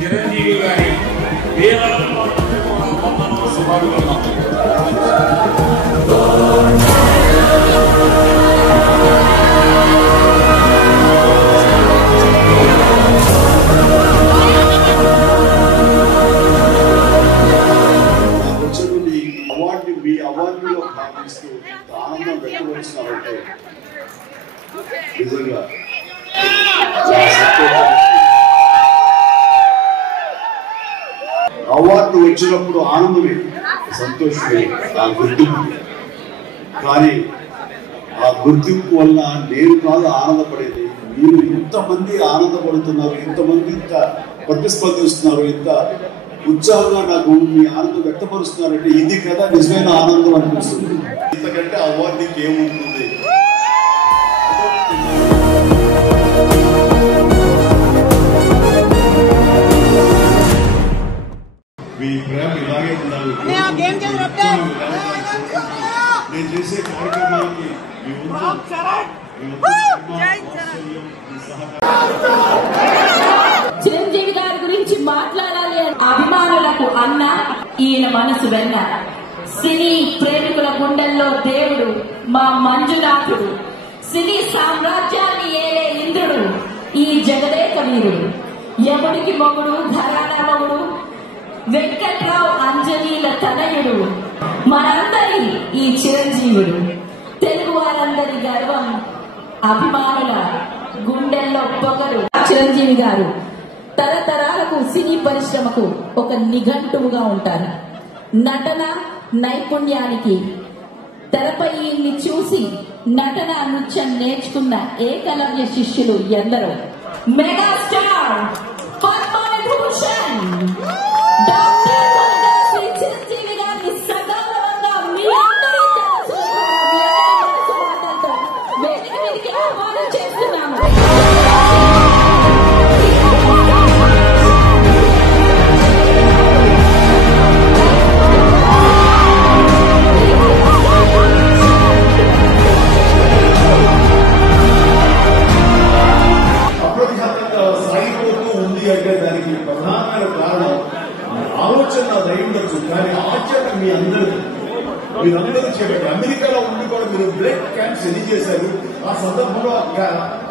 చిరంజీవి గారి వేలాది శుభాకాంక్షలు. అవార్డులో భావిస్తూ ఆనందం వ్యక్తపరుస్తున్నారంటే నిజంగా అవార్డు వచ్చినప్పుడు ఆనందమే, సంతోషమే ఆ గుర్తింపు. కానీ ఆ గుర్తింపు వల్ల నేను కాదు ఆనందపడేది, మీరు ఇంతమంది ఆనందపడుతున్నారు, ఇంతమంది ఇంత ప్రతిస్పందిస్తున్నారు, ఇంత ఉత్సాహంగా నాకు మీ ఆనందం వ్యక్తపరుస్తున్నారంటే ఇది కదా నిజమైన ఆనందం అనిపిస్తుంది. ఇంతకంటే అవార్డుకి ఏముంటుంది? మీ ప్రేమ ఇలాగే ఉండాలి. నేను చేసే కార్యక్రమానికి చిరంజీవి గారి గురించి మాట్లాడాలి. అభిమానులకు అన్న, ఈయన మనసు వెన్న, సినీ ప్రేమికుల గుండెల్లో దేవుడు మా మంజునాథుడు, సినీ సామ్రాజ్యాన్ని ఏలే ఇంద్రుడు, ఈ జగదేక వీరుడు, యముడికి మొగుడు, ఘరానా మొగుడు, వెంకట్రావు అంజలీల తనయుడు, మనందరి ఈ చిరంజీవుడు, తెలుగు వారందరి గర్వం, అభిమానుల గుండెల్లో పొగరు. చిరంజీవి గారు తరతరాలకు సినీ పరిశ్రమకు ఒక నిఘంటువుగా ఉంటారు. నటన నైపుణ్యానికి తెరపై ఈయన్ని చూసి నటన నృత్యం నేర్చుకున్న ఏకలవ్య శిష్యులు ఎందరో. మెగాస్టార్ పద్మవిభూషణ్ డాక్టర్ శ్రీ చిరంజీవి గారిని సగౌరవంగా మీ అందరూ వేదిక మీదకి ఆహ్వానం చేస్తున్నాము. అంటే దానికి ప్రధానమైన కారణం ఆలోచన అయ్యుండొచ్చు, కానీ ఆచరణ మీరందరూ చెప్పండి. అమెరికాలో ఉండి కూడా మీరు బ్లడ్ క్యాంప్స్ ఎన్ని చేశారు? ఆ సందర్భంలో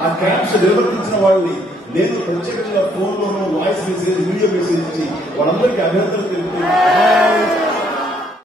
ఆ క్యాంప్స్ నిర్వర్తించిన వాళ్ళని నేను ప్రత్యేకంగా ఫోన్లోనూ వాయిస్ మెసేజ్, వీడియో మెసేజ్ ఇచ్చి వాళ్ళందరికీ అభినందనలు తెలుపుతున్నాను.